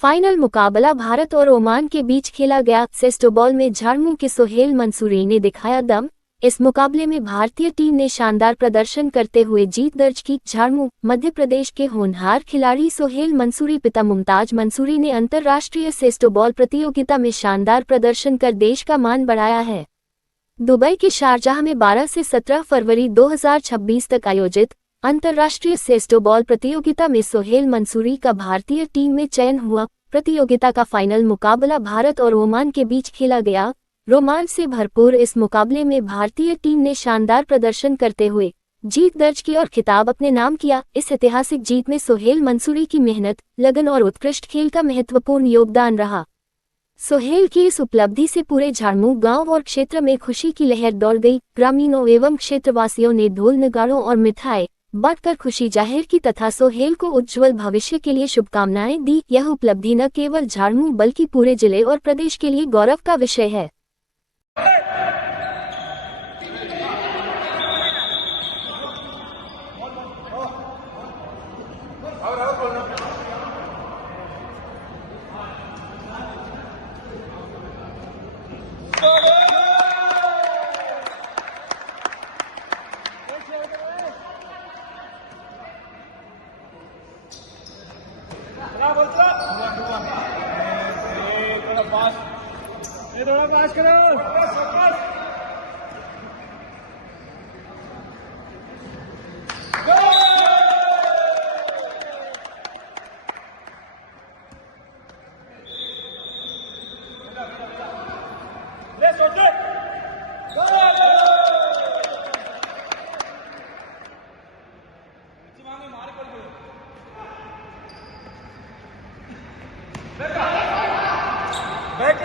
Final मुकाबला भारत और Oman के बीच खेला गया। सेस्टोबॉल में झारखंड के सोहेल मंसूरी ने दिखाया दम। इस मुकाबले में भारतीय टीम ने शानदार प्रदर्शन करते हुए जीत दर्ज की। झारखंड मध्य प्रदेश के होनहार खिलाड़ी सोहेल मंसूरी पिता मुमताज मंसूरी ने अंतर्राष्ट्रीय सेस्टोबॉल प्रतियोगिता में शानदार प्रदर्शन कर देश का मान बढ़ाया है। दुबई के शारजाह में 12 से 17 फरवरी 2026 तक आयोजित अंतर्राष्ट्रीय सेस्टोबॉल प्रतियोगिता में सोहेल मंसूरी का भारतीय टीम में चयन हुआ। प्रतियोगिता का फाइनल मुकाबला भारत और ओमान के बीच खेला गया। रोमांच से भरपूर इस मुकाबले में भारतीय टीम ने शानदार प्रदर्शन करते हुए जीत दर्ज की और खिताब अपने नाम किया। इस ऐतिहासिक जीत में सोहेल मंसूरी की मेहनत, लगन और उत्कृष्ट खेल का महत्वपूर्ण योगदान रहा। सोहेल की इस उपलब्धि से पूरे झारखंड गांव और क्षेत्र में खुशी की लहर दौड़ गई। ग्रामीणों एवं क्षेत्रवासियों ने ढोल नगाड़ों और मिठाई बांटकर खुशी जाहिर की तथा सोहेल को उज्जवल भविष्य के लिए शुभकामनाएं दी। यह उपलब्धि न केवल झारखंड बल्कि पूरे जिले और प्रदेश के लिए गौरव का विषय है। थोड़ा पास करो। ले सोच मार कर दो। बैठ